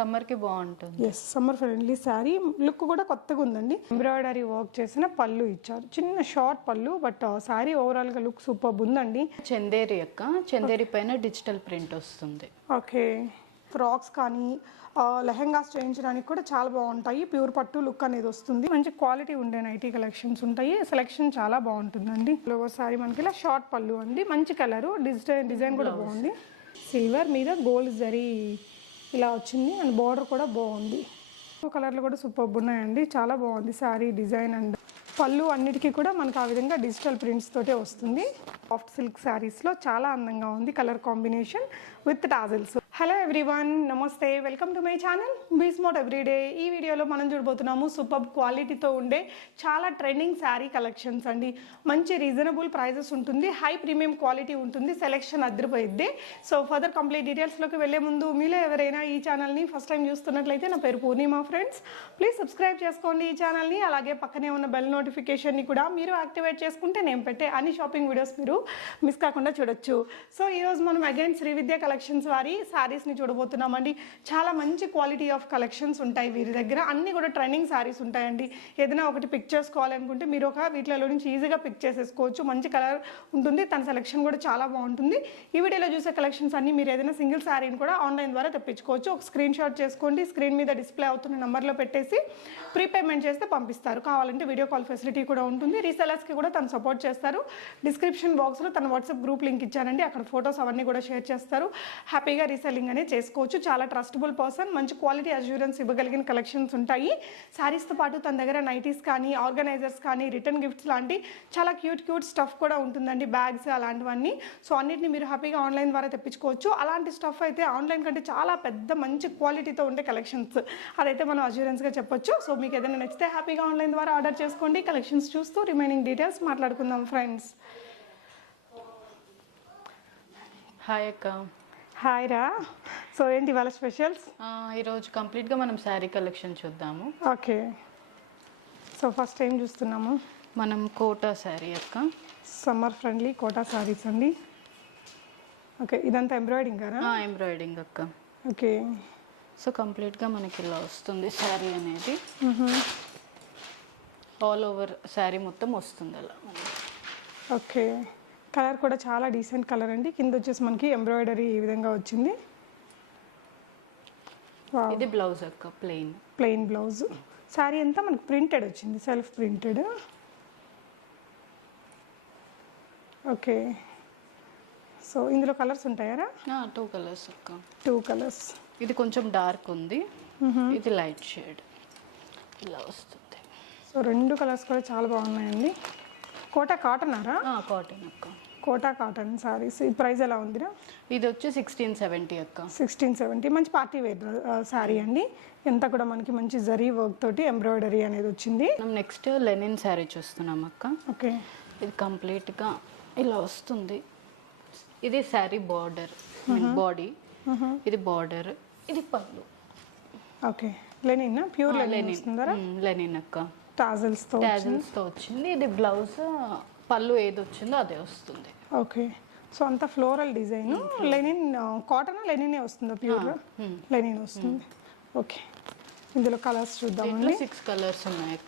సమ్మర్కి బాగుంటుంది. Yes summer friendly sari look కూడా కొత్తగా ఉందండి. ఎంబ్రాయిడరీ వర్క్ చేసిన పళ్ళు ఇచ్చారు. చిన్న షార్ట్ పళ్ళు బట్ శారీ ఓవరాల్గా లుక్ సూపర్ ఉందండి. చందేరి అక్క చందేరి పైన డిజిటల్ ప్రింట్ వస్తుంది. ఓకే ఫ్రాక్స్ కానీ ఆ, లెహెంగాస్ చేయించడానికి కూడా చాలా బాగుంటాయి. ప్యూర్ పట్టు లుక్ అనేది వస్తుంది. మంచి క్వాలిటీ ఉండే నైటీ కలెక్షన్స్ ఉంటాయి. సెలెక్షన్ చాలా బాగుంటుందండి. లోవర్ సారీ మనకి ఇలా షార్ట్ పళ్ళు అండి. మంచి కలర్ డిజైన్ డిజైన్ కూడా బాగుంది. సిల్వర్ మీద గోల్డ్ జరీ ఇలా వచ్చింది అండ్ బార్డర్ కూడా బాగుంది. కలర్లు కూడా సూపర్ ఉన్నాయండి. చాలా బాగుంది శారీ డిజైన్ అండ్ పళ్ళు అన్నిటికీ కూడా మనకు ఆ విధంగా డిజిటల్ ప్రింట్స్ తోటే వస్తుంది. సాఫ్ట్ సిల్క్ శారీస్లో చాలా అందంగా ఉంది colour combination with tassels. Hello everyone నమస్తే వెల్కమ్ టు మై ఛానల్ బీస్మోట్ ఎవ్రీడే ఈ వీడియోలో మనం చూడబోతున్నాము సూపర్ క్వాలిటీతో ఉండే చాలా ట్రెండింగ్ శారీ కలెక్షన్స్ అండి. మంచి రీజనబుల్ ప్రైజెస్ ఉంటుంది హై ప్రీమియం క్వాలిటీ ఉంటుంది సెలెక్షన్ అదిరిపోయిద్ది సో ఫర్దర్ కంప్లీట్ డీటెయిల్స్లోకి వెళ్ళే ముందు మీలో ఎవరైనా ఈ ఛానల్ని ఫస్ట్ టైం చూస్తున్నట్లయితే నా పేరు పూర్ణిమ ఫ్రెండ్స్ ప్లీజ్ సబ్స్క్రైబ్ చేసుకోండి ఈ ఛానల్ని అలాగే పక్కనే ఉన్న బెల్ నోటిఫికేషన్ని కూడా మీరు యాక్టివేట్ చేసుకుంటే నేను పెట్టే అన్ని షాపింగ్ వీడియోస్ మీరు మిస్ కాకుండా చూడొచ్చు. సో ఈరోజు మనం అగైన్ శ్రీ విద్య కలెక్షన్స్ వారి శారీస్ని చూడబోతున్నామండి. చాలా మంచి క్వాలిటీ ఆఫ్ కలెక్షన్స్ ఉంటాయి వీరి దగ్గర. అన్ని కూడా ట్రెండింగ్ శారీస్ ఉంటాయండి. ఏదైనా ఒకటి పిక్ చేసుకోవాలనుకుంటే మీరు ఒక వీటిలో నుంచి ఈజీగా పిక్ చేసేసుకోవచ్చు. మంచి కలర్ ఉంటుంది. తన సెలెక్షన్ కూడా చాలా బాగుంటుంది. ఈ వీడియోలో చూసే కలెక్షన్స్ అన్ని మీరు ఏదైనా సింగిల్ శారీని కూడా ఆన్లైన్ ద్వారా తెప్పించుకోవచ్చు. ఒక స్క్రీన్ షాట్ చేసుకోండి. స్క్రీన్ మీద డిస్ప్లే అవుతున్న నెంబర్లో పెట్టేసి ప్రీపేమెంట్ చేస్తే పంపిస్తారు. కావాలంటే వీడియో కాల్ ఫెసిలిటీ కూడా ఉంటుంది. రీసెలర్స్కి కూడా తను సపోర్ట్ చేస్తారు. డిస్క్రిప్షన్ బాక్స్లో తన వాట్సాప్ గ్రూప్ లింక్ ఇచ్చారండి అక్కడ ఫొటోస్ అవన్నీ కూడా షేర్ చేస్తారు. హ్యాపీగా రీసెల్లింగ్ అనే చేసుకోవచ్చు. చాలా ట్రస్టబుల్ పర్సన్ మంచి క్వాలిటీ అష్యూరెన్స్ ఇవ్వగలిగిన కలెక్షన్స్ ఉంటాయి. శారీస్తో పాటు తన దగ్గర నైటీస్ కానీ ఆర్గనైజర్స్ కానీ రిటర్న్ గిఫ్ట్స్ లాంటి చాలా క్యూట్ క్యూట్ స్టఫ్ కూడా ఉంటుందండి. బ్యాగ్స్ అలాంటివన్నీ. సో అన్నిటిని మీరు హ్యాపీగా ఆన్లైన్ ద్వారా తెప్పించుకోవచ్చు. అలాంటి స్టఫ్ అయితే ఆన్లైన్ కంటే చాలా పెద్ద మంచి క్వాలిటీతో ఉండే కలెక్షన్స్ అదైతే మనం అష్యూరెన్స్గా చెప్పొచ్చు. సో మీకు ఏదైనా నచ్చితే హ్యాపీగా ఆన్లైన్ ద్వారా ఆర్డర్ చేసుకోండి. కలెక్షన్స్ చూస్తూ రిమైనింగ్ డీటెయిల్స్ మాట్లాడుకుందాం ఫ్రెండ్స్ హాయ్ అక్క. హాయ్ రా సో ఏంటి వాళ్ళ స్పెషల్స్ ఈరోజు కంప్లీట్గా మనం శారీ కలెక్షన్ చూద్దాము. ఓకే సో ఫస్ట్ ఏం చూస్తున్నాము? మనం కోటా శారీ అక్క సమ్మర్ ఫ్రెండ్లీ కోటా సారీస్ అండి. ఓకే ఇదంతా ఎంబ్రాయిడింగ్ కదా ఎంబ్రాయిడింగ్ అక్క. ఓకే సో కంప్లీట్గా మనకి ఇలా వస్తుంది శారీ అనేది. ఆల్ ఓవర్ శారీ మొత్తం వస్తుంది అలా. ఓకే కలర్ కూడా చాలా డీసెంట్ కలర్ అండి. కింద వచ్చేసి మనకి ఎంబ్రాయిడరీ ఈ విధంగా వచ్చింది. ఇది బ్లౌజ్ అక్క ప్లెయిన్ ప్లెయిన్ బ్లౌజ్ శారీ అంతా మనకి ప్రింటెడ్ వచ్చింది సెల్ఫ్ ప్రింటెడ్ ఓకే సో ఇందులో కలర్స్ ఉంటాయారా టూ కలర్స్ అక్క. టూ కలర్స్ ఇది కొంచెం డార్క్ ఉంది. ఇది లైట్ షేడ్ ఇలా వస్తుంది సో రెండు కలర్స్ కూడా చాలా బాగున్నాయండి. కోటా కాటన్ ఆరా కాటన్ అక్క. కోటా కాటన్ సారీస్ ఈ ప్రైస్ ఎలా ఉందిరా? ఇది వచ్చి సిక్స్టీన్ సెవెంటీ అక్క. సిక్స్టీన్ సెవెంటీ మంచి పార్టీ వేర్ శారీ అండి. ఎంత కూడా మనకి మంచి జరీ వర్క్ తోటి ఎంబ్రాయిడరీ అనేది వచ్చింది. మనం నెక్స్ట్ లెనిన్ శారీ చూస్తున్నాం అక్క. ఓకే ఇది కంప్లీట్గా ఇలా వస్తుంది. ఇది శారీ బార్డర్ బాడీ ఇది బార్డర్ ఇది పళ్ళు. Okay linen pure linen linen అక్క. టాజల్స్తో టాజిల్స్తో వచ్చింది ఇది బ్లౌజ్ పళ్ళు ఏది వచ్చిందో అదే వస్తుంది. ఓకే సో అంత ఫ్లోరల్ డిజైన్ లెనిన్ కాటన్ లెనినే వస్తుందా? ప్యూర్ లెనిన్ వస్తుంది? ఓకే ఇందులో కలర్స్ చూద్దామండి. దీంట్లో సిక్స్ కలర్స్ ఉన్నాయి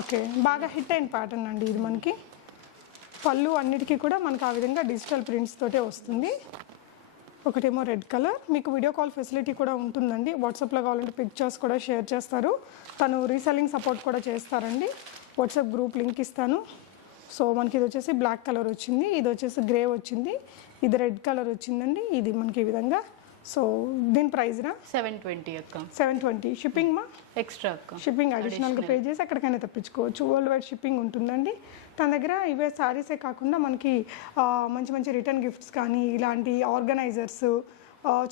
ఓకే బాగా హిట్ అయిన ప్యాటర్న్ అండి ఇది మనకి. పళ్ళు అన్నిటికీ కూడా మనకి ఆ విధంగా డిజిటల్ ప్రింట్స్ తోటే వస్తుంది. ఒకటేమో రెడ్ కలర్. మీకు వీడియో కాల్ ఫెసిలిటీ కూడా ఉంటుందండి. వాట్సాప్లో కావాలంటే పిక్చర్స్ కూడా షేర్ చేస్తారు. తను రీసెల్లింగ్ సపోర్ట్ కూడా చేస్తారండి. వాట్సాప్ గ్రూప్ లింక్ ఇస్తాను. సో మనకి ఇది వచ్చేసి బ్లాక్ కలర్ వచ్చింది. ఇది వచ్చేసి గ్రే వచ్చింది. ఇది రెడ్ కలర్ వచ్చిందండి. ఇది మనకి ఈ విధంగా సో దీని ప్రైస్నా సెవెన్ ట్వంటీ అక్క. Seven twenty. షిప్పింగ్ మా? ఎక్స్ట్రా అక్క. షిప్పింగ్ అడిషనల్గా పే చేసి ఎక్కడికైనా తెప్పించుకోవచ్చు. వరల్డ్ వైడ్ షిప్పింగ్ ఉంటుందండి. తన దగ్గర ఇవే శారీసే కాకుండా మనకి మంచి మంచి రిటర్న్ గిఫ్ట్స్ కానీ ఇలాంటి ఆర్గనైజర్స్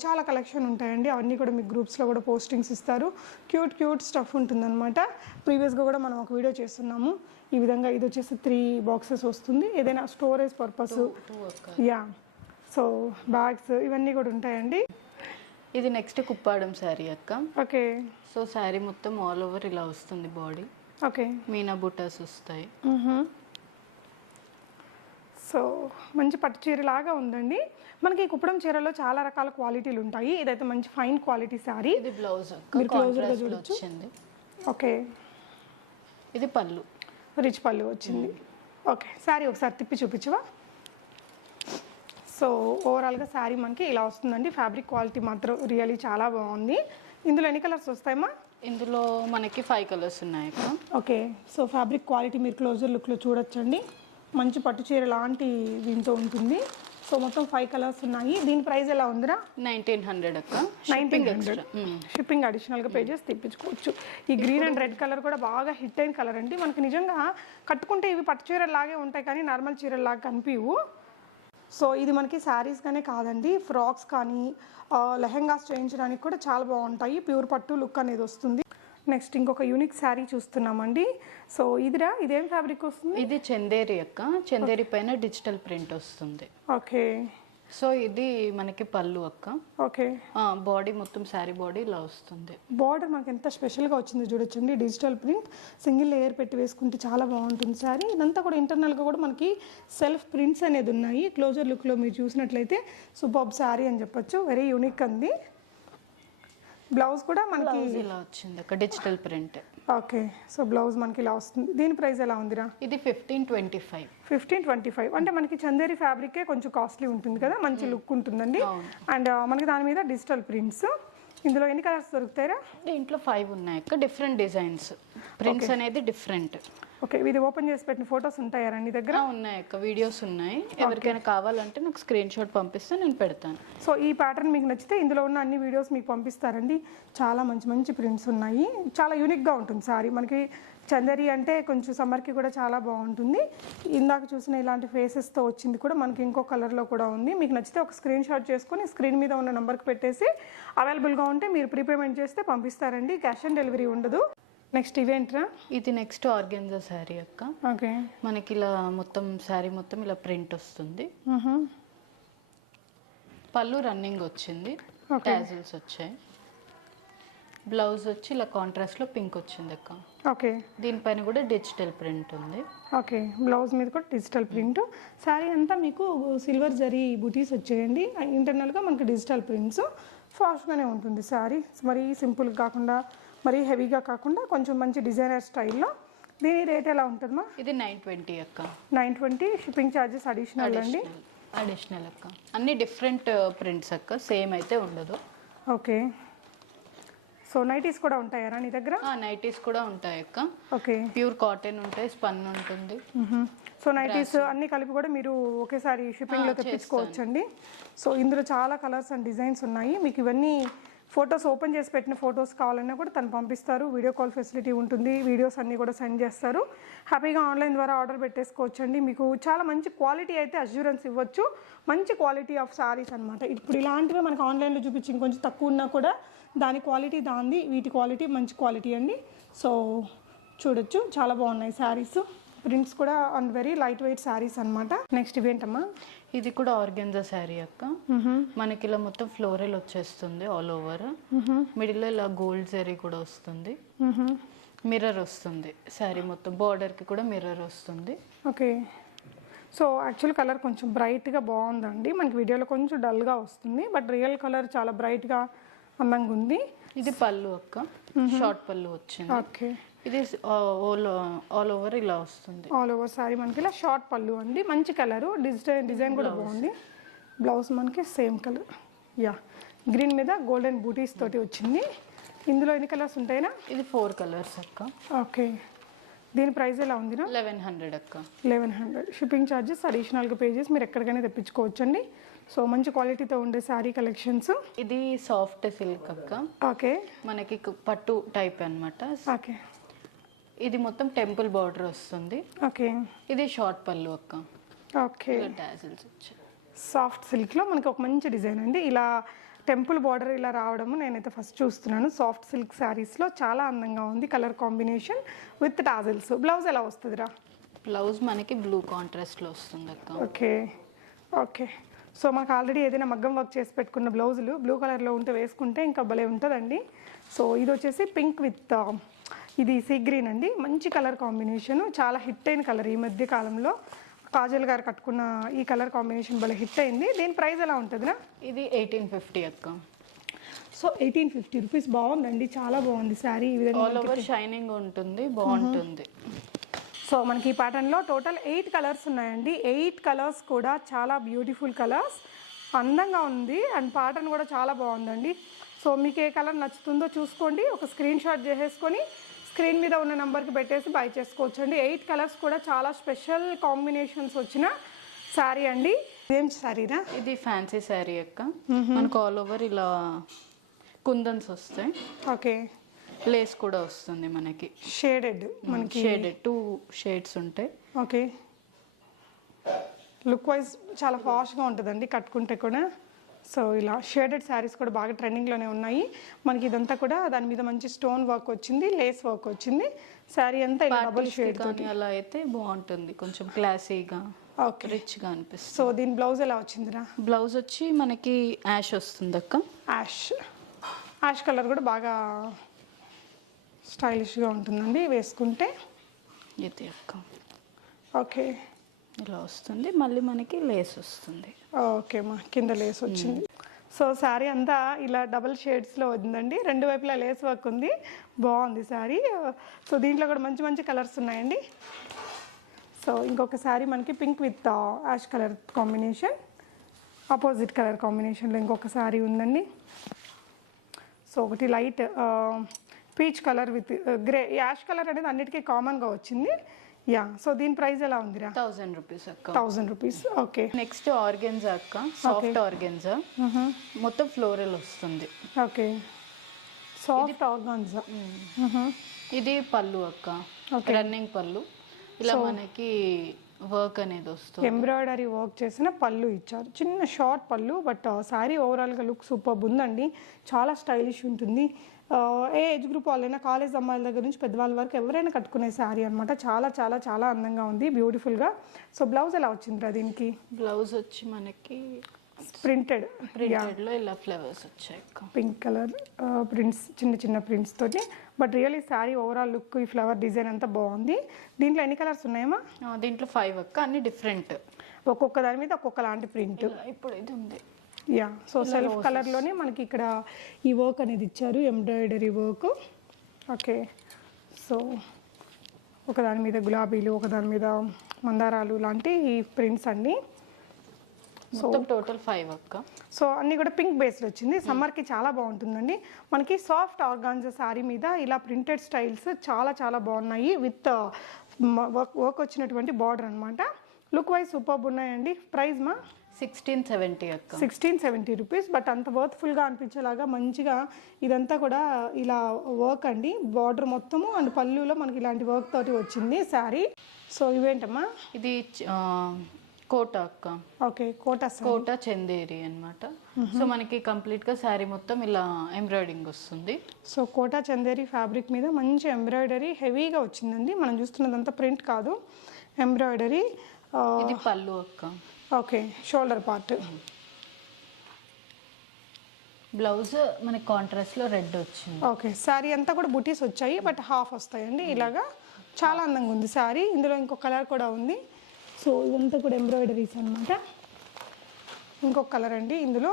చాలా కలెక్షన్ ఉంటాయండి. అవన్నీ కూడా మీకు గ్రూప్స్లో కూడా పోస్టింగ్స్ ఇస్తారు. క్యూట్ క్యూట్ స్టఫ్ ఉంటుందన్నమాట. ప్రీవియస్గా కూడా మనం ఒక వీడియో చేస్తున్నాము. ఈ విధంగా ఇది వచ్చేసి త్రీ బాక్సెస్ వస్తుంది. ఏదైనా storage purpose yeah so bags ఇవన్నీ కూడా ఉంటాయండి? ఇది నెక్స్ట్ కుప్పాడం శారీ అక్క. ఓకే. సో శారీ మొత్తం ఆల్ ఓవర్ ఇలా వస్తుంది బాడీ ఓకే. మీనా బుటాస్ వస్తాయి. సో మంచి పట్టు చీర లాగా ఉందండి. మనకి కుప్పడం చీరలో చాలా రకాల క్వాలిటీలు ఉంటాయి. ఇదైతే మంచి ఫైన్ క్వాలిటీ శారీ ఇది బ్లౌజ్ మీరు వచ్చింది. ఓకే. ఇది పళ్ళు. రిచ్ పళ్ళు వచ్చింది. ఓకే. శారీ ఒకసారి తిప్పి చూపించవా? సో ఓవరాల్గా శారీ మనకి ఇలా వస్తుందండి. ఫ్యాబ్రిక్ క్వాలిటీ మాత్రం రియలీ చాలా బాగుంది. ఇందులో ఎన్ని కలర్స్ వస్తాయమ్మా? ఇందులో మనకి ఫైవ్ కలర్స్ ఉన్నాయి ఓకే సో ఫ్యాబ్రిక్ క్వాలిటీ మీరు క్లోజర్ లుక్లో చూడొచ్చండి. మంచి పట్టు చీర లాంటి దీంతో ఉంటుంది. సో మొత్తం ఫైవ్ కలర్స్ ఉన్నాయి. దీని ప్రైస్ ఎలా ఉందిరా? నైన్టీన్ హండ్రెడ్ అక్క. నైన్టీన్ హండ్రెడ్ షిప్పింగ్ అడిషనల్గా పే చేసి తెప్పించుకోవచ్చు. ఈ గ్రీన్ అండ్ రెడ్ కలర్ కూడా బాగా హిట్ అయిన కలర్ అండి. మనకి నిజంగా కట్టుకుంటే ఇవి పట్టు చీరలాగే ఉంటాయి కానీ నార్మల్ చీరలాగా కనిపించవు సో ఇది మనకి శారీస్గానే కాదండి. ఫ్రాక్స్ కానీ లెహెంగాస్ చేయించడానికి కూడా చాలా బాగుంటాయి. ప్యూర్ పట్టు లుక్ అనేది వస్తుంది. నెక్స్ట్ ఇంకొక యూనిక్ శారీ చూస్తున్నామండి. సో ఇదిరా ఇదేం ఫ్యాబ్రిక్ వస్తుంది? ఇది చందేరి అక్క. చందేరి పైన డిజిటల్ ప్రింట్ వస్తుంది. ఓకే సో ఇది మనకి పళ్ళు అక్క. ఓకే. బాడీ మొత్తం శారీ బాడీ ఇలా వస్తుంది. బార్డర్ మనకి ఎంత స్పెషల్గా వచ్చిందో చూడొచ్చండి. డిజిటల్ ప్రింట్ సింగిల్ లేయర్ పెట్టి వేసుకుంటే చాలా బాగుంటుంది శారీ. ఇదంతా కూడా ఇంటర్నల్గా కూడా మనకి సెల్ఫ్ ప్రింట్స్ అనేది ఉన్నాయి. క్లోజర్ లుక్లో మీరు చూసినట్లయితే సూపర్ శారీ అని చెప్పొచ్చు. వెరీ యూనిక్ అంది. బ్లౌజ్ కూడా మనకి ఇలా వచ్చింది అక్క digital print okay so blouse మనకి ఇలా వస్తుంది. దీని ప్రైస్ ఎలా ఉందిరా? ఇది fifteen twenty five fifteen twenty five అంటే మనకి చందేరి ఫ్యాబ్రికే కొంచెం కాస్ట్లీ ఉంటుంది కదా మంచి లుక్ ఉంటుందండి. అండ్ మనకి దాని మీద డిజిటల్ ప్రింట్స్ ఇందులో ఎన్ని కలర్స్ దొరుకుతాయా దీంట్లో ఫైవ్ ఉన్నాయి డిఫరెంట్ డిజైన్స్ ప్రింట్స్ అనేది డిఫరెంట్ ఓకే ఇది ఓపెన్ చేసి పెట్టిన ఫొటోస్ ఉంటాయా నీ దగ్గర? ఉన్నాయి అక్క వీడియోస్ ఉన్నాయి. ఎవరికైనా కావాలంటే నాకు స్క్రీన్ షాట్ పంపిస్తే నేను పెడతాను. సో ఈ ప్యాటర్న్ మీకు నచ్చితే ఇందులో ఉన్న అన్ని వీడియోస్ మీకు పంపిస్తారండి. చాలా మంచి మంచి ప్రింట్స్ ఉన్నాయి. చాలా యూనిక్గా ఉంటుంది సారీ మనకి చందరి అంటే కొంచెం సమ్మర్కి కూడా చాలా బాగుంటుంది. ఇందాక చూసిన ఇలాంటి ఫేసెస్తో వచ్చింది కూడా మనకి ఇంకో కలర్లో కూడా ఉంది. మీకు నచ్చితే ఒక స్క్రీన్ షాట్ చేసుకొని స్క్రీన్ మీద ఉన్న నెంబర్కి పెట్టేసి అవైలబుల్గా ఉంటే మీరు ప్రీపేమెంట్ చేస్తే పంపిస్తారండి. క్యాష్ ఆన్ డెలివరీ ఉండదు. నెక్స్ట్ ఇవేంట్రా ఇది నెక్స్ట్ ఆర్గెన్జా శారీ అక్క. ఓకే. మనకి ఇలా మొత్తం శారీ మొత్తం ఇలా ప్రింట్ వస్తుంది. పళ్ళు రన్నింగ్ వచ్చింది. టాజిల్స్ వచ్చాయి. బ్లౌజ్ వచ్చి ఇలా కాంట్రాస్ట్లో పింక్ వచ్చింది అక్క. ఓకే. దీనిపైన కూడా డిజిటల్ ప్రింట్ ఉంది. ఓకే. బ్లౌజ్ మీద కూడా డిజిటల్ ప్రింట్ శారీ అంతా మీకు సిల్వర్ జరీ బుటీస్ వచ్చేయండి. ఇంటర్నల్గా మనకి డిజిటల్ ప్రింట్స్ ఫాస్ట్గానే ఉంటుంది శారీ మరీ సింపుల్ కాకుండా మరీ హెవీగా కాకుండా కొంచెం మంచి డిజైనర్ స్టైల్లో. దీని రేట్ ఎలా ఉంటుందమ్మా? ఇది నైన్ ట్వంటీ అక్క. Nine twenty shipping charges additional అండి? అడిషనల్. అక్క. అన్ని డిఫరెంట్ ప్రింట్స్ అక్క. సేమ్ అయితే ఉండదు. ఓకే. సో నైటీస్ కూడా ఉంటాయా నీ దగ్గర? నైటీస్ కూడా ఉంటాయి అక్క. ఓకే. ప్యూర్ కాటన్ ఉంటాయి స్పన్ ఉంటుంది. సో నైటీస్ అన్ని కలిపి కూడా మీరు ఒకేసారి షిప్పింగ్లో తెప్పించుకోవచ్చండి. సో ఇందులో చాలా కలర్స్ అండ్ డిజైన్స్ ఉన్నాయి. మీకు ఇవన్నీ ఫొటోస్ ఓపెన్ చేసి పెట్టిన ఫొటోస్ కావాలన్నా కూడా తను పంపిస్తారు. వీడియో కాల్ ఫెసిలిటీ ఉంటుంది. వీడియోస్ అన్నీ కూడా సెండ్ చేస్తారు. హ్యాపీగా ఆన్లైన్ ద్వారా ఆర్డర్ పెట్టేసుకోవచ్చండి. మీకు చాలా మంచి క్వాలిటీ అయితే అష్యూరెన్స్ ఇవ్వచ్చు. మంచి క్వాలిటీ ఆఫ్ శారీస్ అనమాట ఇప్పుడు ఇలాంటివి మనకు ఆన్లైన్లో చూపించి ఇంకొంచెం తక్కువ ఉన్నా కూడా దాని క్వాలిటీ దాంది వీటి క్వాలిటీ మంచి క్వాలిటీ అండి. సో చూడొచ్చు. చాలా బాగున్నాయి శారీస్ ప్రింట్స్ కూడా and very light weight saris అన్నమాట. నెక్స్ట్ ఇవేంటమ్మా? ఇది కూడా ఆర్గెన్జా శారీ అక్క. మనకి ఇలా మొత్తం ఫ్లోరల్ వచ్చేస్తుంది ఆల్ ఓవర్. మిడిల్లో ఇలా గోల్డ్ జరీ కూడా వస్తుంది. మిర్రర్ వస్తుంది. శారీ మొత్తం border కి కూడా మిర్రర్ వస్తుంది. ఓకే. సో యాక్చువల్ కలర్ కొంచెం బ్రైట్గా బాగుందండి. మనకి వీడియోలో కొంచెం డల్గా వస్తుంది. బట్ రియల్ కలర్ చాలా బ్రైట్గా అందంగా ఉంది. ఇది పళ్ళు అక్క. షార్ట్ పళ్ళు వచ్చింది. ఓకే. ఇది ఆల్ ఆల్ ఓవర్ ఇలా వస్తుంది. ఆల్ ఓవర్ సారీ మనకి ఇలా షార్ట్ పళ్ళు అండి. మంచి కలరు డిజైన్ డిజైన్ కూడా బాగుంది. బ్లౌజ్ మనకి సేమ్ కలర్ యా గ్రీన్ మీద గోల్డెన్ బూటీస్ తోటి వచ్చింది. ఇందులో ఎన్ని కలర్స్ ఉంటాయినా? ఇది ఫోర్ కలర్స్ అక్క. ఓకే దీని ప్రైస్ ఎలా ఉందినా లెవెన్ హండ్రెడ్ అక్క. లెవెన్ హండ్రెడ్ షిప్పింగ్ ఛార్జెస్ అడిషనల్గా పే చేసి మీరు ఎక్కడికైనా తెప్పించుకోవచ్చండి. సో మంచి క్వాలిటీతో ఉండే శారీ కలెక్షన్స్ ఇది సాఫ్ట్ సిల్క్ అక్క. ఓకే మనకి పట్టు టైప్ అన్నమాట. ఓకే ఇది మొత్తం టెంపుల్ బార్డర్ వస్తుంది. ఓకే. ఇది షార్ట్ పళ్ళు అక్క. ఓకే. టాజిల్స్ వచ్చాయి. సాఫ్ట్ సిల్క్లో మనకి ఒక మంచి డిజైన్ అండి ఇలా టెంపుల్ బార్డర్ ఇలా రావడము నేనైతే ఫస్ట్ చూస్తున్నాను. సాఫ్ట్ సిల్క్ శారీస్లో చాలా అందంగా ఉంది colour combination with tassels blouse ఎలా వస్తుందిరా? బ్లౌజ్ మనకి బ్లూ కాంట్రాస్ట్లో వస్తుంది అక్క. ఓకే. ఓకే. సో మనకు ఆల్రెడీ ఏదైనా మగ్గం వర్క్ చేసి పెట్టుకున్న బ్లౌజులు బ్లూ కలర్లో ఉంటే వేసుకుంటే ఇంకా భలే ఉంటుందండి. సో ఇది వచ్చేసి పింక్ విత్ ఇది సీ గ్రీన్ అండి. మంచి కలర్ కాంబినేషన్ చాలా హిట్ అయిన కలర్ ఈ మధ్య కాలంలో. కాజల్ గారు కట్టుకున్న ఈ కలర్ కాంబినేషన్ భలే హిట్ అయింది. దీని ప్రైస్ ఎలా ఉంటుందిరా? ఇది ఎయిటీన్ ఫిఫ్టీ అక్క. సో ఎయిటీన్ ఫిఫ్టీ రూపీస్ బాగుందండి. చాలా బాగుంది శారీ. ఈ విధంగా ఆల్ ఓవర్ షైనింగ్ ఉంటుంది. బాగుంటుంది. సో మనకి ఈ ప్యాటర్న్లో టోటల్ ఎయిట్ కలర్స్ ఉన్నాయండి. ఎయిట్ కలర్స్ కూడా చాలా బ్యూటిఫుల్ కలర్స్ అందంగా ఉంది. అండ్ ప్యాటర్న్ కూడా చాలా బాగుందండి. సో మీకు ఏ కలర్ నచ్చుతుందో చూసుకోండి. ఒక స్క్రీన్ షాట్ చేసేసుకొని స్క్రీన్ మీద ఉన్న నెంబర్కి పెట్టేసి బై చేసుకోవచ్చు అండి ఎయిట్ కలర్స్ కూడా చాలా స్పెషల్ కాంబినేషన్స్ వచ్చిన శారీ అండి. ఏం శారీనా? ఇది ఫ్యాన్సీ శారీ అక్క. మనకు ఆల్ ఓవర్ ఇలా కుందన్స్ వస్తాయి. ఓకే. లేస్ కూడా వస్తుంది మనకి. షేడెడ్ మనకి. షేడెడ్. టూ షేడ్స్ ఉంటాయి. ఓకే. లుక్ వైజ్ చాలా ఫాస్ట్గా ఉంటుందండి కట్టుకుంటే కూడా. సో ఇలా షేడెడ్ శారీస్ కూడా బాగా ట్రెండింగ్లోనే ఉన్నాయి. మనకి ఇదంతా కూడా దాని మీద మంచి స్టోన్ వర్క్ వచ్చింది లేస్ వర్క్ వచ్చింది. శారీ అంతా డబుల్ షేడ్ అలా అయితే బాగుంటుంది. కొంచెం క్లాసీగా ఓకే. రిచ్గా అనిపిస్తుంది. సో దీని బ్లౌజ్ ఎలా వచ్చిందిరా? బ్లౌజ్ వచ్చి మనకి యాష్ వస్తుంది అక్క. యాష్. యాష్ కలర్ కూడా బాగా స్టైలిష్గా ఉంటుందండి వేసుకుంటే. ఇది అక్క. ఓకే. ఇలా వస్తుంది. మళ్ళీ మనకి లేస్ వస్తుంది. ఓకే మా కింద లేస్ వచ్చింది. సో శారీ అంతా ఇలా డబల్ షేడ్స్లో ఉందండి. రెండు వైపులా లేస్ వర్క్ ఉంది. బాగుంది శారీ సో దీంట్లో కూడా మంచి మంచి కలర్స్ ఉన్నాయండి. సో ఇంకొక శారీ మనకి pink with ash colour combination. Opposite colour కాంబినేషన్లో ఇంకొక శారీ ఉందండి. సో ఒకటి light peach colour with grey ash colour అనేది అన్నిటికీ కామన్గా వచ్చింది. యా. సో దీని ప్రైస్ ఎలా ఉందిరా? థౌజండ్ రూపీస్ అక్క. Thousand rupees. Okay. Next organza అక్క. సాఫ్ట్ ఆర్గెన్జా మొత్తం ఫ్లోరల్ వస్తుంది. ఓకే. సాఫ్ట్ ఆర్గాన్జా ఇది పళ్ళు అక్క. రన్నింగ్ పళ్ళు. ఇలా మనకి వర్క్ అనేది వస్తుంది. ఎంబ్రాయిడరీ వర్క్ చేసిన పళ్ళు ఇచ్చారు. చిన్న షార్ట్ పళ్ళు బట్ శారీ ఓవరాల్గా లుక్ సూపర్ ఉందండి. చాలా స్టైలిష్ ఉంటుంది. ఏ ఏజ్ గ్రూప్ వాళ్ళైనా కాలేజ్ అమ్మాయిల దగ్గర నుంచి పెద్దవాళ్ళ వరకు ఎవరైనా కట్టుకునే శారీ అనమాట చాలా చాలా చాలా అందంగా ఉంది బ్యూటిఫుల్గా సో బ్లౌజ్ ఎలా వచ్చిందిరా దీనికి? బ్లౌజ్ వచ్చి మనకి ప్రింటెడ్ ప్రింటెడ్లో ఇలా ఫ్లవర్స్ వచ్చాయి పింక్ కలర్ ప్రింట్స్ చిన్న చిన్న ప్రింట్స్ తోటి. But really sari overall look ఈ ఫ్లవర్ డిజైన్ అంతా బాగుంది. దీంట్లో ఎన్ని కలర్స్ ఉన్నాయమ్మా? దీంట్లో ఫైవ్ అక్క అన్ని డిఫరెంట్ ఒక్కొక్క దాని మీద ఒక్కొక్క లాంటి ప్రింట్ ఇప్పుడు ఇది ఉంది. యా సో సెల్ఫ్ కలర్లోనే మనకి ఇక్కడ ఈ వర్క్ అనేది ఇచ్చారు ఎంబ్రాయిడరీ వర్క్ ఓకే సో ఒక దాని మీద గులాబీలు ఒక దాని మీద మందారాలు లాంటి ప్రింట్స్ అన్నీ. మొత్తం టోటల్ ఫైవ్ అక్క. సో అన్నీ కూడా పింక్ బేస్డ్ వచ్చింది. సమ్మర్కి చాలా బాగుంటుందండి. మనకి సాఫ్ట్ ఆర్గాన్జా శారీ మీద ఇలా ప్రింటెడ్ స్టైల్స్ చాలా చాలా బాగున్నాయి విత్ వర్క్ వర్క్ వచ్చినటువంటి బార్డర్ అనమాట లుక్ వైజ్ సూపర్ ఉన్నాయండి. ప్రైస్ మా? Sixteen seventy sixteen seventy rupees but అంత వర్త్ఫుల్గా అనిపించేలాగా మంచిగా ఇదంతా కూడా ఇలా వర్క్ అండి. బార్డర్ మొత్తము అండ్ పళ్ళులో మనకి ఇలాంటి వర్క్ తోటి వచ్చింది శారీ. సో ఇవేంటమ్మా? ఇది కోట అక్క ఓకే కోటా కోట చందేరి అన్నమాట. సో మనకి కంప్లీట్గా శారీ మొత్తం ఇలా ఎంబ్రాయిడింగ్ వస్తుంది. సో కోటా చందేరి ఫ్యాబ్రిక్ మీద మంచి ఎంబ్రాయిడరీ హెవీగా వచ్చిందండి. మనం చూస్తున్నదంతా ప్రింట్ కాదు. ఎంబ్రాయిడరీ ఇది పళ్ళు అక్క ఓకే షోల్డర్ పార్ట్. బ్లౌజ్ మనకి కాంట్రాస్ట్లో రెడ్ వచ్చింది. ఓకే శారీ అంతా కూడా బుటీస్ వచ్చాయి బట్ హాఫ్ వస్తాయండి. ఇలాగా చాలా అందంగా ఉంది శారీ. ఇందులో ఇంకో కలర్ కూడా ఉంది. సో ఇదంతా కూడా ఎంబ్రాయిడరీస్ అనమాట ఇంకొక కలర్ అండి ఇందులో.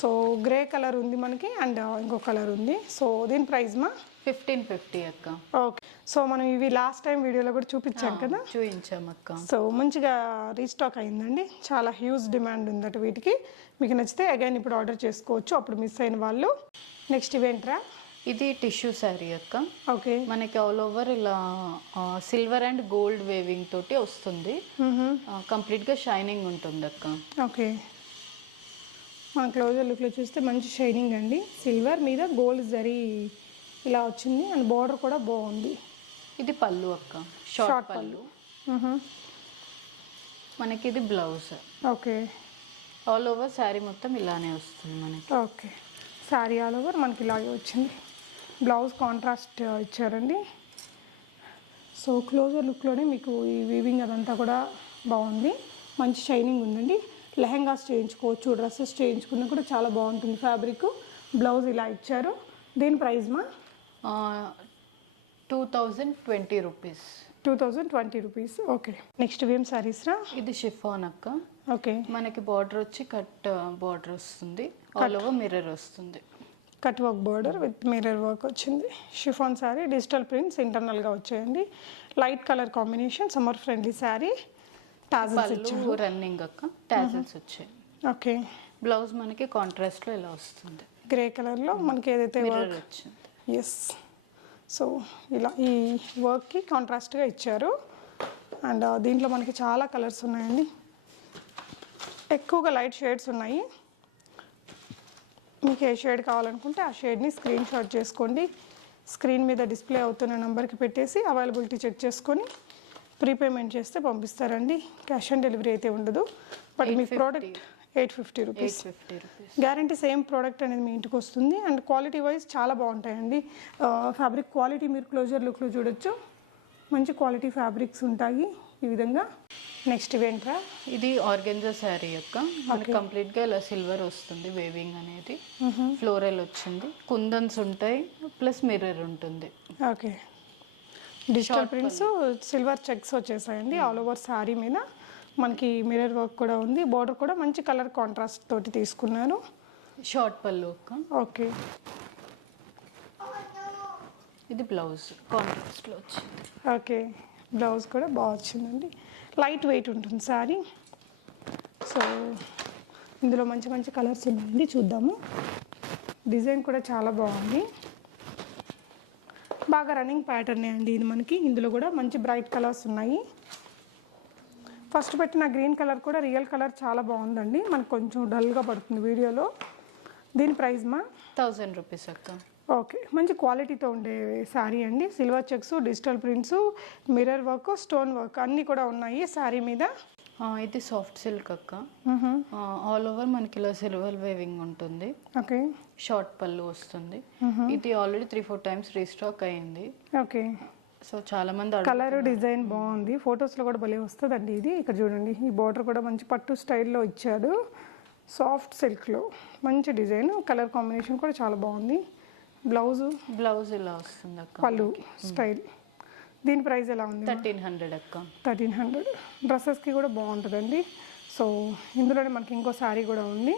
సో గ్రే కలర్ ఉంది మనకి అండ్ ఇంకొక కలర్ ఉంది. సో దీని ప్రైస్ మా? ఫిఫ్టీన్ ఫిఫ్టీ అక్క. ఓకే. సో మనం ఇవి లాస్ట్ టైం వీడియోలో కూడా చూపించాం కదా? చూపించాం అక్క. సో మంచిగా రీస్టాక్ అయిందండి. చాలా హ్యూజ్ డిమాండ్ ఉందట వీటికి. మీకు నచ్చితే అగైన్ ఇప్పుడు ఆర్డర్ చేసుకోవచ్చు. అప్పుడు మిస్ అయిన వాళ్ళు. నెక్స్ట్ ఇవేంట్రా ఇది టిష్యూ శారీ అక్క. ఓకే. మనకి ఆల్ ఓవర్ ఇలా సిల్వర్ అండ్ గోల్డ్ వేవింగ్ తోటి వస్తుంది. కంప్లీట్గా షైనింగ్ ఉంటుంది అక్క ఓకే. క్లోజర్ లుక్లో చూస్తే మంచి షైనింగ్ అండి. సిల్వర్ మీద గోల్డ్ జరీ ఇలా వచ్చింది. అండ్ బార్డర్ కూడా బాగుంది. ఇది పళ్ళు అక్క. షార్ట్ పళ్ళు. మనకి ఇది blouse okay. All over sari మొత్తం ఇలానే వస్తుంది మనకి. ఓకే. శారీ ఆల్ ఓవర్ మనకి ఇలాగే వచ్చింది. బ్లౌజ్ కాంట్రాస్ట్ ఇచ్చారండి. సో క్లోజర్ లుక్లోనే మీకు ఈ వీవింగ్ అదంతా కూడా బాగుంది. మంచి షైనింగ్ ఉందండి. లెహెంగాస్ చేయించుకోవచ్చు డ్రెస్సెస్ చేయించుకున్నా కూడా చాలా బాగుంటుంది ఫ్యాబ్రిక్. బ్లౌజ్ ఇలా ఇచ్చారు. దీని ప్రైస్ మా? Two thousand twenty rupees. Two thousand twenty rupees. Okay. Next ఏం సారీస్ రా? ఇది షిఫాన్ అక్క. ఓకే. మనకి బార్డర్ వచ్చి కట్ బార్డర్ వస్తుంది. ఆల్ ఓవర్ మిర్రర్ వస్తుంది. Cut work border with mirror work వచ్చింది. షిఫాన్ శారీ డిజిటల్ ప్రింట్స్ ఇంటర్నల్గా వచ్చాయండి. Light colour combination summer friendly sari tassels running అక్క. టాజల్స్ వచ్చాయి. ఓకే. బ్లౌజ్ మనకి కాంట్రాస్ట్లో ఇలా వస్తుంది. గ్రే కలర్లో మనకి ఏదైతే వర్క్ వచ్చింది. ఎస్ సో ఇలా ఈ వర్క్కి కాంట్రాస్ట్గా ఇచ్చారు. అండ్ దీంట్లో మనకి చాలా కలర్స్ ఉన్నాయండి. ఎక్కువగా లైట్ షేడ్స్ ఉన్నాయి. మీకు ఏ షేడ్ కావాలనుకుంటే ఆ షేడ్ని స్క్రీన్ షాట్ చేసుకోండి. స్క్రీన్ మీద డిస్ప్లే అవుతున్న నెంబర్కి పెట్టేసి అవైలబిలిటీ చెక్ చేసుకొని ప్రీపేమెంట్ చేస్తే పంపిస్తారండి. క్యాష్ ఆన్ డెలివరీ అయితే ఉండదు. బట్ మీ 850. Product eight fifty rupees. Guarantee same product అనేది మీ ఇంటికి వస్తుంది. అండ్ క్వాలిటీ వైజ్ చాలా బాగుంటాయండి. ఫ్యాబ్రిక్ క్వాలిటీ మీరు క్లోజర్ లుక్లో చూడొచ్చు. మంచి క్వాలిటీ ఫ్యాబ్రిక్స్ ఉంటాయి ఈ విధంగా. నెక్స్ట్ ఇవేంట్రా ఇది ఆర్గెంజా శారీ యొక్క. మనకి కంప్లీట్గా ఇలా సిల్వర్ వస్తుంది వేవింగ్ అనేది. ఫ్లోరల్ వచ్చింది. కుందన్స్ ఉంటాయి. ప్లస్ మిర్రర్ ఉంటుంది. Okay. Digital prints silver checks వచ్చేసాయండి. All over sari మీద మనకి మిర్రర్ వర్క్ కూడా ఉంది. బార్డర్ కూడా మంచి కలర్ కాంట్రాస్ట్ తోటి తీసుకున్నారు. షార్ట్ పళ్ళు ఓకే ఇది బ్లౌజ్ కాంట్రాస్ట్ వచ్చింది. ఓకే బ్లౌజ్ కూడా బాగా వచ్చిందండి. లైట్ వెయిట్ ఉంటుంది శారీ సో ఇందులో మంచి మంచి కలర్స్ ఉన్నాయండి. చూద్దాము. డిజైన్ కూడా చాలా బాగుంది. బాగా రన్నింగ్ ప్యాటర్నే అండి ఇది మనకి. ఇందులో కూడా మంచి బ్రైట్ కలర్స్ ఉన్నాయి. ఫస్ట్ పెట్టిన గ్రీన్ కలర్ కూడా రియల్ కలర్ చాలా బాగుందండి. మనకు కొంచెం డల్గా పడుతుంది వీడియోలో. దీని ప్రైస్ మా? థౌజండ్ రూపీస్ అక్క. ఓకే మంచి క్వాలిటీతో ఉండే శారీ అండి. Silver checks digital prints mirror work stone work అన్నీ కూడా ఉన్నాయి. శారీ మీద ఇది సాఫ్ట్ సిల్క్ అక్క. ఆల్ ఓవర్ మనకి ఇలా సిల్వర్ వేవింగ్ ఉంటుంది. ఓకే. షార్ట్ పళ్ళు వస్తుంది. ఇది already three four times restock అయింది. ఓకే. సో చాలా మంది కలర్ డిజైన్ బాగుంది. ఫొటోస్లో కూడా భలే వస్తుందండి ఇది. ఇక్కడ చూడండి ఈ బార్డర్ కూడా మంచి పట్టు స్టైల్లో ఇచ్చాడు. సాఫ్ట్ సిల్క్లో మంచి డిజైన్ కలర్ కాంబినేషన్ కూడా చాలా బాగుంది. బ్లౌజు బ్లౌజ్ ఇలా వస్తుంది పళ్ళు స్టైల్ దీని ప్రైస్ ఎలా ఉంది? థర్టీన్ హండ్రెడ్ అక్క. Thirteen hundred. డ్రెస్సెస్కి కూడా బాగుంటుందండి. సో ఇందులోనే మనకి ఇంకో శారీ కూడా ఉంది.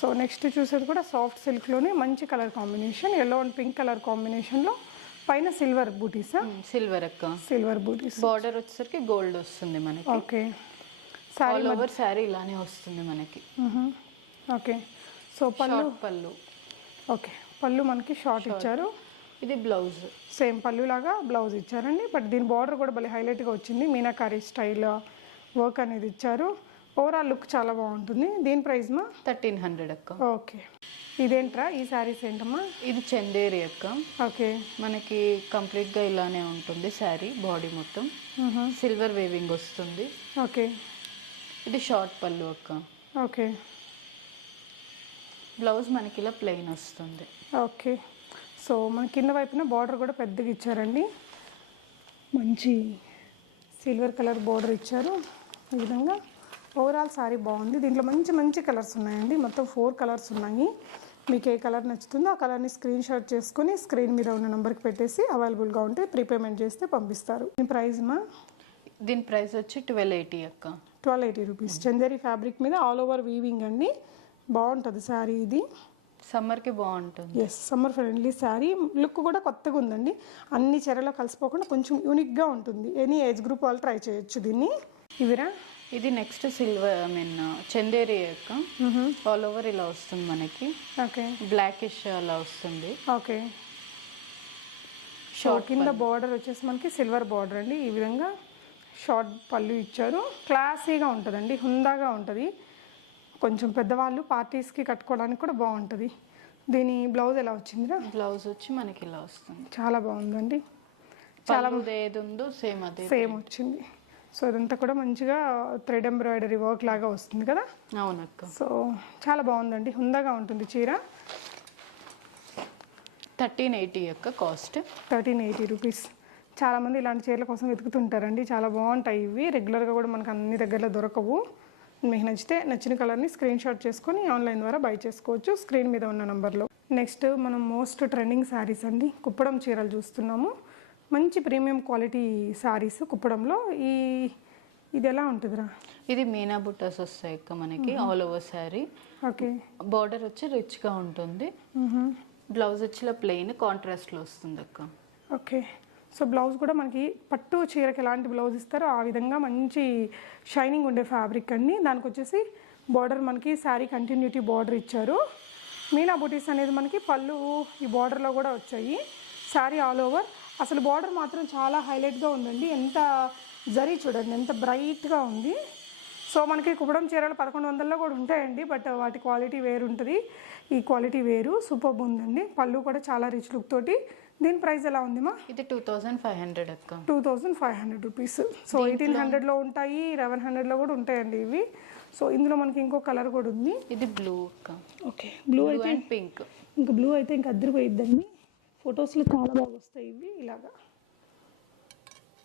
సో నెక్స్ట్ చూసేది కూడా సాఫ్ట్ సిల్క్లోనే మంచి colour combination yellow and pink colour కాంబినేషన్లో పైన సిల్వర్ బూటీసా? సిల్వర్ అక్క. సిల్వర్ బూటీస్. బార్డర్ వచ్చేసరికి గోల్డ్ వస్తుంది మనకి. ఓకే. ఆల్ ఓవర్ శారీ ఇలానే వస్తుంది మనకి. ఓకే. సో పళ్ళు? పళ్ళు. ఓకే. పళ్ళు మనకి షార్ట్ ఇచ్చారు. ఇది బ్లౌజ్. సేమ్ పళ్ళు లాగా బ్లౌజ్ ఇచ్చారండి. బట్ దీని బార్డర్ కూడా భలే హైలైట్గా వచ్చింది. మీనాకారి స్టైల్ వర్క్ అనేది ఇచ్చారు. ఓవరాల్ లుక్ చాలా బాగుంటుంది. దీని ప్రైస్ మా? థర్టీన్ హండ్రెడ్ అక్క. ఓకే. ఇదేంట్రా? ఈ శారీస్ ఏంటమ్మా? ఇది చందేరి అక్క. ఓకే. మనకి కంప్లీట్గా ఇలానే ఉంటుంది శారీ బాడీ మొత్తం. సిల్వర్ వేవింగ్ వస్తుంది. ఓకే. ఇది షార్ట్ పళ్ళు అక్క. ఓకే. బ్లౌజ్ మనకి ఇలా ప్లెయిన్ వస్తుంది. ఓకే. సో మన కింద వైపున బార్డర్ కూడా పెద్దగా ఇచ్చారండి. మంచి సిల్వర్ కలర్ బార్డర్ ఇచ్చారు. ఈ విధంగా ఓవరాల్ సారీ బాగుంది. దీంట్లో మంచి మంచి కలర్స్ ఉన్నాయండి. మొత్తం ఫోర్ కలర్స్ ఉన్నాయి. మీకు ఏ కలర్ నచ్చుతుందో ఆ కలర్ని స్క్రీన్ షాట్ చేసుకొని స్క్రీన్ మీద ఉన్న నెంబర్కి పెట్టేసి అవైలబుల్గా ఉంటే ప్రీపేమెంట్ చేస్తే పంపిస్తారు. ఈ ప్రైస్ మా? దీని ప్రైస్ వచ్చి ట్వెల్వ్ ఎయిటీ అక్క. Twelve eighty rupees Chanderi fabric మీద ఆల్ ఓవర్ వీవింగ్ అండి. బాగుంటుంది శారీ ఇది. సమ్మర్కి బాగుంటుంది. Yes summer friendly sari look కూడా కొత్తగా ఉందండి. అన్ని చీరలో కలిసిపోకుండా కొంచెం యూనిక్గా ఉంటుంది. ఎనీ ఏజ్ గ్రూప్ వాళ్ళు ట్రై చేయొచ్చు దీన్ని. ఇవిరా? ఇది next silver I mean Chanderi అక్క ఆల్ ఓవర్ ఇలా వస్తుంది మనకి. ఓకే బ్లాకిష్ అలా వస్తుంది. ఓకే షార్ట్ కింద బార్డర్ వచ్చేసి మనకి సిల్వర్ బార్డర్ అండి. ఈ విధంగా షార్ట్ పళ్ళు ఇచ్చారు. క్లాసీగా ఉంటుందండి. హుందాగా ఉంటుంది. కొంచెం పెద్దవాళ్ళు పార్టీస్కి కట్టుకోవడానికి కూడా బాగుంటుంది. దీని బ్లౌజ్ ఎలా వచ్చిందిరా? బ్లౌజ్ వచ్చి మనకి ఇలా వస్తుంది. చాలా బాగుందండి. చాలా ఏది ఉందో సేమ్ అదే సేమ్ వచ్చింది. సో ఇదంతా కూడా మంచిగా థ్రెడ్ ఎంబ్రాయిడరీ వర్క్ లాగా వస్తుంది కదా? అవునక్క. సో చాలా బాగుందండి. హుందాగా ఉంటుంది చీర. థర్టీన్ ఎయిటీ యొక్క కాస్ట్. Thirteen eighty rupees. చాలామంది ఇలాంటి చీరల కోసం వెతుకుతుంటారండి. చాలా బాగుంటాయి ఇవి. రెగ్యులర్గా కూడా మనకు అన్ని దగ్గరలో దొరకవు. మీకు నచ్చితే నచ్చిన కలర్ని స్క్రీన్ షాట్ చేసుకొని ఆన్లైన్ ద్వారా బై చేసుకోవచ్చు. స్క్రీన్ మీద ఉన్న నెంబర్లో. నెక్స్ట్ మనం మోస్ట్ ట్రెండింగ్ శారీస్ అండి. కుప్పడం చీరలు చూస్తున్నాము. మంచి ప్రీమియం క్వాలిటీ శారీస్ కుప్పడంలో. ఈ ఇది ఎలా ఉంటుందిరా? ఇది మీనా బుట్టాస్ వస్తాయి అక్క మనకి all over sari okay. Border వచ్చి రిచ్గా ఉంటుంది. బ్లౌజ్ వచ్చి ఇలా ప్లెయిన్ కాంట్రాస్ట్లో వస్తుంది అక్క. ఓకే. సో బ్లౌజ్ కూడా మనకి పట్టు చీరకి ఎలాంటి బ్లౌజ్ ఇస్తారో ఆ విధంగా మంచి షైనింగ్ ఉండే ఫ్యాబ్రిక్ అండి దానికి వచ్చేసి బార్డర్ మనకి శారీ కంటిన్యూటీ బార్డర్ ఇచ్చారు. మీనా బుటీస్ అనేది మనకి పళ్ళు ఈ బార్డర్లో కూడా వచ్చాయి. శారీ ఆల్ ఓవర్ అసలు బార్డర్ మాత్రం చాలా హైలైట్గా ఉందండి. ఎంత జరీ చూడండి ఎంత బ్రైట్గా ఉంది. సో మనకి కుప్పడం చీరలు పదకొండు వందల్లో కూడా ఉంటాయండి బట్ వాటి క్వాలిటీ వేరు ఉంటుంది ఈ క్వాలిటీ వేరు సూపర్ ఉందండి. పళ్ళు కూడా చాలా రిచ్ లుక్ తోటి. దీని ప్రైస్ ఎలా ఉంది మా? ఇది టూ థౌజండ్ ఫైవ్ హండ్రెడ్ అక్క. Two thousand five hundred rupees. So eighteen హండ్రెడ్లో ఉంటాయి లెవెన్ హండ్రెడ్లో కూడా ఉంటాయండి ఇవి. సో ఇందులో మనకి ఇంకో కలర్ కూడా ఉంది. ఇది బ్లూ అక్క. ఓకే బ్లూ బ్లూ అయితే అండ్ పింక్ ఇంకా బ్లూ అయితే ఇంకా అద్దరిపోయిద్దండి. ఫొటోస్లో చాలా బాగా వస్తాయి ఇవి ఇలాగా.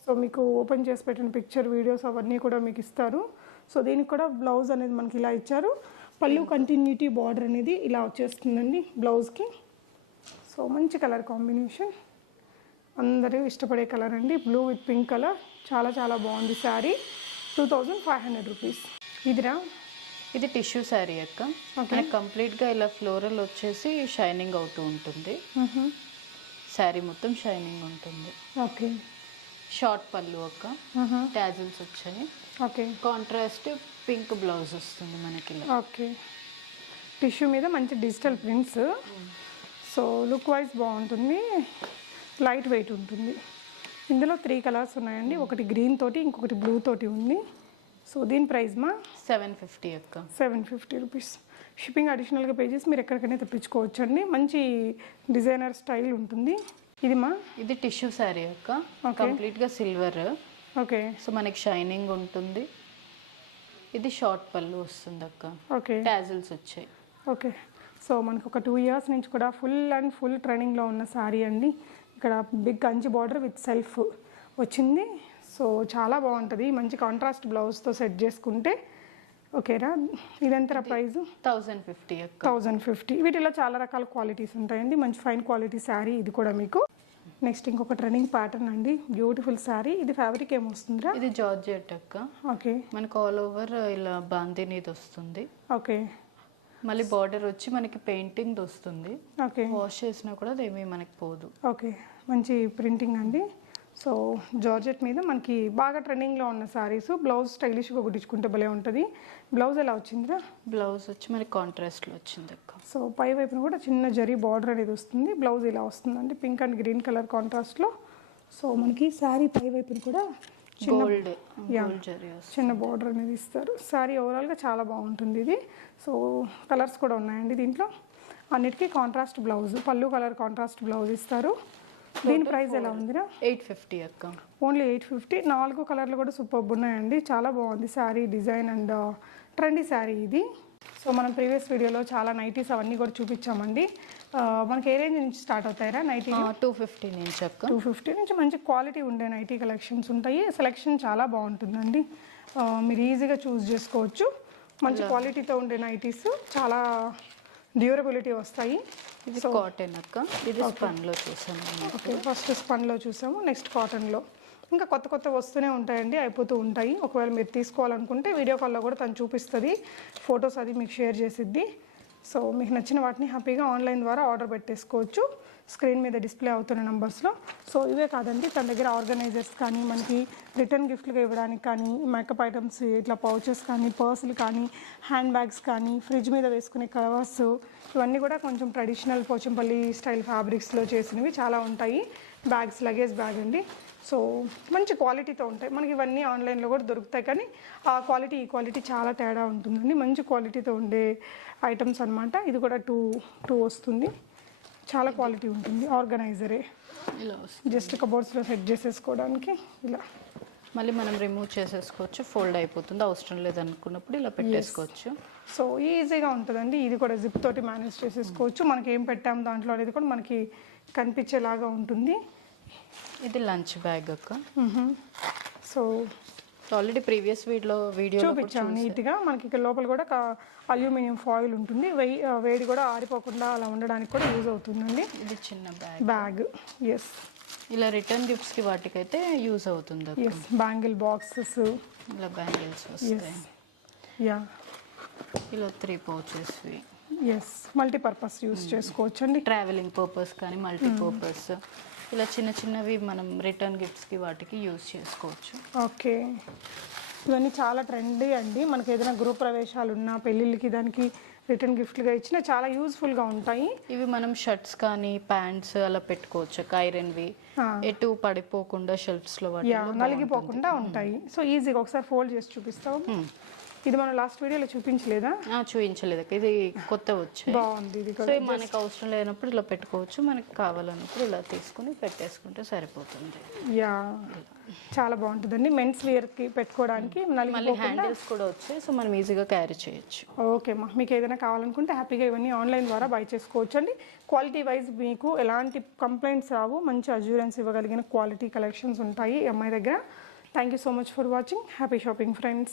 సో మీకు ఓపెన్ చేసి పెట్టిన పిక్చర్ వీడియోస్ అవన్నీ కూడా మీకు ఇస్తారు. సో దీనికి కూడా బ్లౌజ్ అనేది మనకి ఇలా ఇచ్చారు. పళ్ళు కంటిన్యూటీ బార్డర్ అనేది ఇలా వచ్చేస్తుందండి బ్లౌజ్కి సో మంచి కలర్ కాంబినేషన్. అందరూ ఇష్టపడే కలర్ అండి. బ్లూ విత్ పింక్ కలర్ చాలా చాలా బాగుంది sari. Two thousand five hundred rupees. ఇదిరా ఇది టిష్యూ శారీ అక్క. మనకి కంప్లీట్గా ఇలా ఫ్లోరల్ వచ్చేసి షైనింగ్ అవుతూ ఉంటుంది. శారీ మొత్తం షైనింగ్ ఉంటుంది. ఓకే. షార్ట్ పళ్ళు అక్క. ట్యాజిల్స్ వచ్చాయి. ఓకే. కాంట్రాస్ట్ పింక్ బ్లౌజ్ వస్తుంది మనకి ఓకే. టిష్యూ మీద మంచి digital prints. So look wise బాగుంటుంది. లైట్ వెయిట్ ఉంటుంది. ఇందులో త్రీ కలర్స్ ఉన్నాయండి. ఒకటి గ్రీన్ తోటి ఇంకొకటి బ్లూ తోటి ఉంది. సో దీని ప్రైస్ మా సెవెన్ ఫిఫ్టీ అక్క. సెవెన్ ఫిఫ్టీ రూపీస్ షిప్పింగ్ అడిషనల్గా పే చేసి మీరు ఎక్కడికైనా తెప్పించుకోవచ్చు అండి మంచి డిజైనర్ స్టైల్ ఉంటుంది. ఇది మా ఇది టిష్యూ శారీ అక్క. కంప్లీట్గా సిల్వర్ ఓకే సో మనకి షైనింగ్ ఉంటుంది. ఇది షార్ట్ పళ్ళు వస్తుంది అక్క ఓకే ట్యాజిల్స్ వచ్చాయి. ఓకే సో మనకు ఒక టూ ఇయర్స్ నుంచి కూడా ఫుల్ అండ్ ఫుల్ ట్రైనింగ్లో ఉన్న శారీ అండి. ఇక్కడ big Kanchi border with self వచ్చింది. సో చాలా బాగుంటుంది. మంచి కాంట్రాస్ట్ బ్లౌజ్తో సెట్ చేసుకుంటే. ఓకేరా ఇదెంతరా price thousand fifty thousand fifty వీటిలో చాలా రకాల క్వాలిటీస్ ఉంటాయండి. మంచి ఫైన్ క్వాలిటీ శారీ ఇది కూడా మీకు. నెక్స్ట్ ఇంకొక ట్రెండింగ్ ప్యాటర్న్ అండి. బ్యూటిఫుల్ శారీ ఇది ఫ్యాబ్రిక్ ఏమొస్తుందిరా ఇది జార్జెట్ అక్క. ఓకే మనకు ఆల్ ఓవర్ ఇలా బాందినీది వస్తుంది. ఓకే మళ్ళీ బార్డర్ వచ్చి మనకి పెయింటింగ్ వస్తుంది. ఓకే వాష్ చేసినా కూడా అదేమీ మనకి పోదు. ఓకే మంచి ప్రింటింగ్ అండి. సో జార్జెట్ మీద మనకి బాగా ట్రెండింగ్లో ఉన్న సారీస్ బ్లౌజ్ స్టైలిష్గా కుట్టించుకుంటే భలే ఉంటుంది. బ్లౌజ్ ఎలా వచ్చిందిరా? బ్లౌజ్ వచ్చి మనకి కాంట్రాస్ట్లో వచ్చింది అక్క. సో పై వైపున కూడా చిన్న జరీ బార్డర్ అనేది వస్తుంది. బ్లౌజ్ ఇలా వస్తుందండి పింక్ అండ్ గ్రీన్ కలర్ కాంట్రాస్ట్లో సో మనకి శారీ పై వైపున కూడా గోల్డ్ చిన్న బార్డర్ అనేది ఇస్తారు. శారీ ఓవరాల్గా చాలా బాగుంటుంది ఇది. సో కలర్స్ కూడా ఉన్నాయండి దీంట్లో. అన్నిటికీ కాంట్రాస్ట్ బ్లౌజ్ పళ్ళు కలర్ కాంట్రాస్ట్ బ్లౌజ్ ఇస్తారు. దీని ప్రైస్ ఎలా ఉందిరా? ఎయిట్ ఫిఫ్టీ అక్క. ఓన్లీ ఎయిట్ ఫిఫ్టీ నాలుగు కలర్లు కూడా సూపర్ ఉన్నాయండి. చాలా బాగుంది sari design and trendy sari ఇది. సో మనం ప్రీవియస్ వీడియోలో చాలా నైటీస్ అవన్నీ కూడా చూపించామండి. మనకి ఏ రేంజ్ నుంచి స్టార్ట్ అవుతాయిరా నైటీ టూ ఫిఫ్టీ నుంచి టూ ఫిఫ్టీ నుంచి మంచి క్వాలిటీ ఉండే నైటీ కలెక్షన్స్ ఉంటాయి. సెలెక్షన్ చాలా బాగుంటుందండి. మీరు ఈజీగా చూస్ చేసుకోవచ్చు. మంచి క్వాలిటీతో ఉండే నైటీస్ చాలా డ్యూరబిలిటీ వస్తాయి. ఇది కాటన్ అక్క. ఇది స్పన్లో నేను. ఓకే ఫస్ట్ స్పన్లో చూసాము నెక్స్ట్ కాటన్లో ఇంకా కొత్త కొత్త వస్తూనే ఉంటాయండి అయిపోతూ ఉంటాయి. ఒకవేళ మీరు తీసుకోవాలనుకుంటే వీడియో కాల్లో కూడా తను చూపిస్తుంది. ఫొటోస్ అది మీకు షేర్ చేసిద్ది. సో మీకు నచ్చిన వాటిని హ్యాపీగా ఆన్లైన్ ద్వారా ఆర్డర్ పెట్టేసుకోవచ్చు. స్క్రీన్ మీద డిస్ప్లే అవుతున్న నెంబర్స్లో. సో ఇవే కాదండి తన దగ్గర ఆర్గనైజర్స్ కానీ మనకి రిటర్న్ గిఫ్ట్లుగా ఇవ్వడానికి కానీ మేకప్ ఐటమ్స్ ఇట్లా పౌచెస్ కానీ పర్సులు కానీ హ్యాండ్ బ్యాగ్స్ కానీ ఫ్రిడ్జ్ మీద వేసుకునే కవర్స్ ఇవన్నీ కూడా కొంచెం ట్రెడిషనల్ పోచంపల్లి స్టైల్ ఫ్యాబ్రిక్స్లో చేసినవి చాలా ఉంటాయి. బ్యాగ్స్ లగేజ్ బ్యాగ్ అండి. సో మంచి క్వాలిటీతో ఉంటాయి. మనకి ఇవన్నీ ఆన్లైన్లో కూడా దొరుకుతాయి. కానీ ఆ క్వాలిటీ ఈ క్వాలిటీ చాలా తేడా ఉంటుందండి. మంచి క్వాలిటీతో ఉండే ఐటమ్స్ అన్నమాట. ఇది కూడా టూ టూ వస్తుంది. చాలా క్వాలిటీ ఉంటుంది. ఆర్గనైజరే. ఇలా జస్ట్ కబోర్డ్స్లో సెట్ చేసేసుకోవడానికి ఇలా. మళ్ళీ మనం రిమూవ్ చేసేసుకోవచ్చు. ఫోల్డ్ అయిపోతుంది. అవసరం లేదనుకున్నప్పుడు ఇలా పెట్టేసుకోవచ్చు. సో ఈజీగా ఉంటుందండి. ఇది కూడా జిప్ తోటి మేనేజ్ చేసేసుకోవచ్చు. మనకి ఏం పెట్టాం దాంట్లో అనేది కూడా మనకి కనిపించేలాగా ఉంటుంది. ఇది లంచ్ బ్యాగ్ అక్క. So already previous video video చూపించాము నీట్గా. మనకి ఇక్కడ లోపల కూడా అల్యూమినియం ఫాయిల్ ఉంటుంది. వేడి కూడా ఆరిపోకుండా అలా ఉండడానికి కూడా యూజ్ అవుతుందండి. ఇది చిన్న బ్యాగ్. బ్యాగ్. ఎస్ ఇలా రిటర్న్ గిఫ్ట్స్కి వాటికైతే యూజ్ అవుతుంది. ఎస్ బ్యాంగిల్ బాక్సెస్ ఇలా బ్యాంగిల్స్ వస్తాయి. యా ఇలా three pouches yes multipurpose use చేసుకోవచ్చు అండి ట్రావెలింగ్ పర్పస్ కానీ మల్టీ పర్పస్ ఇలా చిన్న చిన్నవి మనం రిటర్న్ గిఫ్ట్స్కి వాటికి యూజ్ చేసుకోవచ్చు. ఓకే. ఇవన్నీ చాలా ట్రెండీ అండి. మనకి ఏదైనా గృహ ప్రవేశాలు ఉన్నా పెళ్ళిళ్ళకి దానికి రిటర్న్ గిఫ్ట్గా ఇచ్చినా చాలా యూస్ఫుల్గా ఉంటాయి. ఇవి మనం షర్ట్స్ కానీ ప్యాంట్స్ అలా పెట్టుకోవచ్చు. ఐరన్వి ఆ. ఎటు పడిపోకుండా షెల్ఫ్స్లో యా వాటిలో నలిగిపోకుండా ఉంటాయి. సో ఈజీగా ఒకసారి ఫోల్డ్ చేసి చూపిస్తావు. ఇది మనం లాస్ట్ వీడియోలో చూపించలేదా? చూపించలేదు. ఇది కొత్త వచ్చాయి. బాగుంది ఇది సో మనకి అవసరం లేనప్పుడు ఇలా పెట్టుకోవచ్చు. మనకి కావాలన్నప్పుడు ఇలా తీసుకుని పెట్టేసుకుంటే సరిపోతుంది. యా చాలా బాగుంటుందండి. మెన్స్ వేర్కి పెట్టుకోవడానికి మళ్ళీ హ్యాండిల్స్ కూడా వచ్చాయి. సో మనం ఈజీగా క్యారీ చేయొచ్చు. ఓకే మా మీకు ఏదైనా కావాలనుకుంటే హ్యాపీగా ఇవన్నీ ఆన్లైన్ ద్వారా బై చేసుకోవచ్చు అండి. క్వాలిటీ వైజ్ మీకు ఎలాంటి కంప్లైంట్స్ రావు మంచి అజ్యూరెన్స్ ఇవ్వగలిగిన క్వాలిటీ కలెక్షన్స్ ఉంటాయి ఈ అమ్మాయి దగ్గర. Thank you so much for watching happy shopping friends